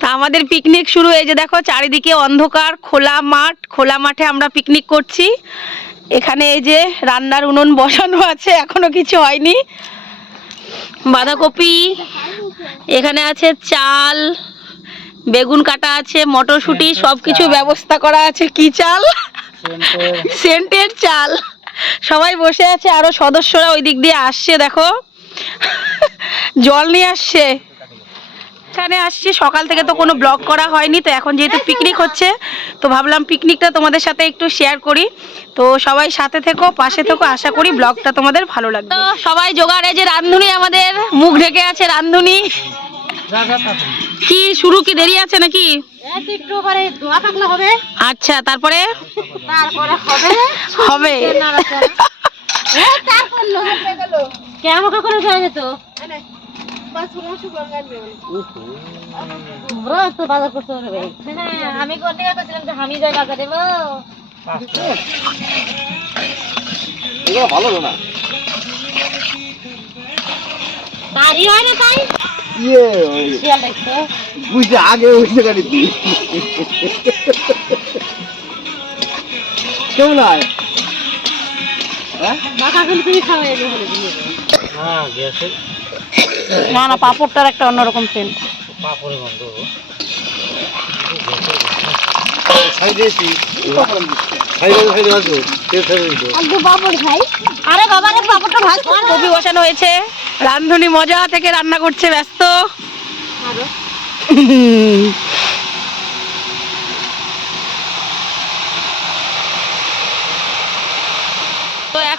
তা আমাদের পিকনিক শুরু হয়ে যে দেখো চারিদিকে অন্ধকার খোলা মাঠ খোলা মাঠে আমরা পিকনিক করছি। এখানে এই যে রান্নার উনুন বসানো আছে এখনও কিছু হয়নি। বাঁধাকপি এখানে আছে চাল বেগুন কাটা আছে মটরশুঁটি সব কিছু ব্যবস্থা করা আছে। কি চাল? সেন্টের চাল। সবাই বসে আছে আরও সদস্যরা ওই দিক দিয়ে আসছে দেখো। জল নিয়ে আসছে। এখানে আসছি। সকাল থেকে তো কোনো ব্লগ করা হয়নি তো এখন যেহেতু পিকনিক হচ্ছে তো ভাবলাম পিকনিকটা তোমাদের সাথে একটু শেয়ার করি। তো সবাই সাথে থেকো পাশে থেকো আশা করি ব্লগটা তোমাদের ভালো লাগবে। তো সবাই জোগাড়ে যে রান্ধুনি আমাদের মুখ ঢেকে আছে রান্ধুনি। কি শুরু কি দেরি আছে নাকি? আচ্ছা তারপরে? হবে। কেমন করে যেত তোমরা তো বাজার করতে হবে হ্যাঁ আমি যে যাই বাজার ভালো না। বাড়ি হয় না তাই? ইয়ে ওই বুঝতে আগে বুঝতে গাড়িতে কেমন হয় হ্যাঁ? মাথা গুলি তুমি খাওয়া যাবে বলে দিয়ে হ্যাঁ গ্যাসের না না পাপড়টার একটা অন্যরকম সেন্ট পাপড়ের গন্ধ। সাইডে এসি সাইডে সাইডে আসো তেল সাইডে দিতো আলু পাপড় খাই। আরে বাবা রে পাপড়টা ভাজ। বসানো হয়েছে। রান্ধুনি মজা থেকে রান্না করছে ব্যস্ত।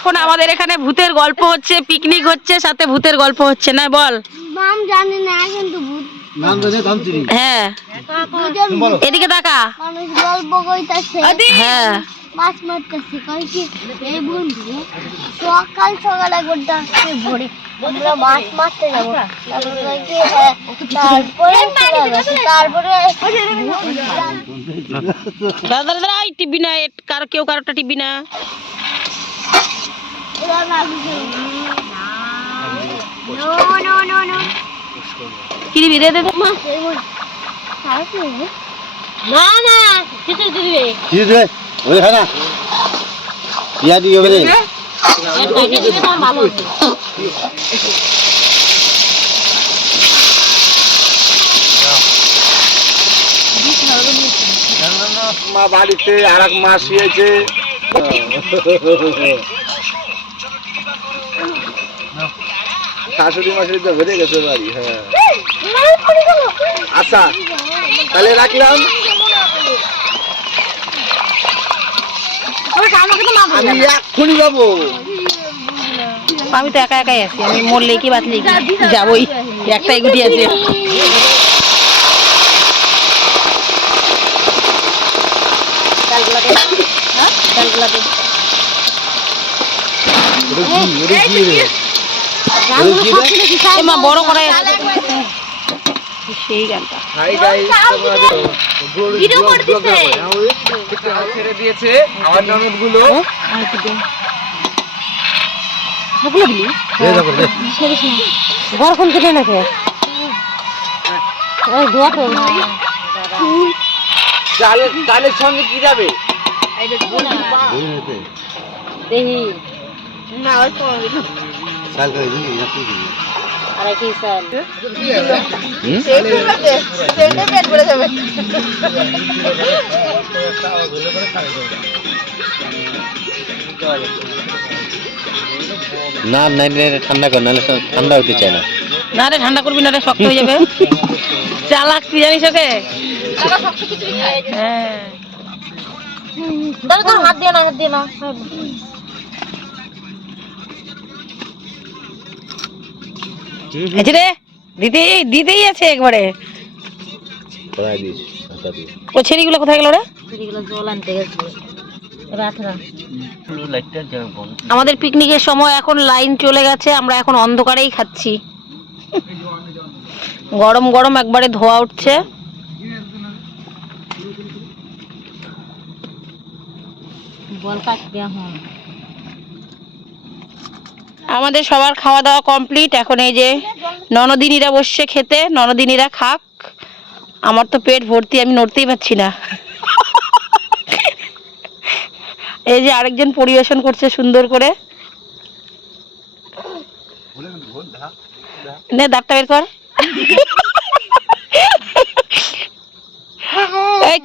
এখন আমাদের এখানে ভূতের গল্প হচ্ছে পিকনিক হচ্ছে সাথে ভূতের গল্প হচ্ছে না বল নাম জানি না কিন্তু ভূত নাম জানে দাম হ্যাঁ এদিকে তাকা মানুষ গল্প কইতাছে হ্যাঁ মাছ মারতেছে কই কি এই বন্ধু সকাল সকাল একবার ডাকছে ভোরে আমরা মাছ মারতে যাব তারপরে কই কি, হ্যাঁ, তারপরে চলে গেছে। তারপরে দাদা দাদা টিভি না এ- কারও কেউ কারোটা টিভি না মা বাড়িতে আর এক মাস শুয়েছে। শাশুড়ি মাসুড়ি তো ভরে গেছে বাড়ি হ্যাঁ। আচ্ছা তাহলে রাখলাম। আমি এক্ষুনি যাব। আমি তো একা একাই আছি আমি মরলে কি বাঁচলে কি? যাবই একটাই গুটি আছে। ওটা মা বড় করাই সেই গানটা। ছেড়ে দিয়েছে আমার ননদগুলো কোন কেটে নাকি দোয়া চালের সঙ্গে কি যাবে? দেহি চাল করে দিবি না তুই দিবি আরে কি স্যার না নাই ঠান্ডা কর নাহলে সব ঠান্ডা হতে চায় না। না রে ঠান্ডা করবি না রে শক্ত হয়ে যাবে। চালাক তুই জানিস ওকে? হ্যাঁ। দাও দাও হাত দিয়ে না হাত দিয়ে না আছে রে দিতেই দিতেই আছে একবারে। করাই দিস ও ছেড়িগুলো কোথায় গেল রে? এগুলো জল আনতে গেছে। আমাদের পিকনিকের সময় এখন লাইন চলে গেছে আমরা এখন অন্ধকারেই খাচ্ছি। গরম গরম একবারে ধোয়া উঠছে। বল কাট দেয়া হন। আমাদের সবার খাওয়া দাওয়া কমপ্লিট এখন এই যে ননদিনীরা বসছে খেতে, ননদিনীরা খাক। আমার তো পেট ভর্তি, আমি নড়তেই পারছি না। এই যে আরেকজন পরিবেশন করছে সুন্দর করে।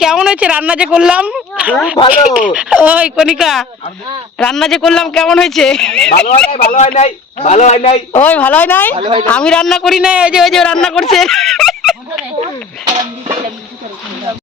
কেমন হয়েছে রান্না যে করলাম? খুব ভালো। ওই কনিকা রান্না যে করলাম কেমন হয়েছে? ভালো হয় নাই ভালো হয় নাই ভালো হয় নাই। ওই ভালো হয় নাই। আমি রান্না করি নাই ওই যে ওই যে রান্না করছে।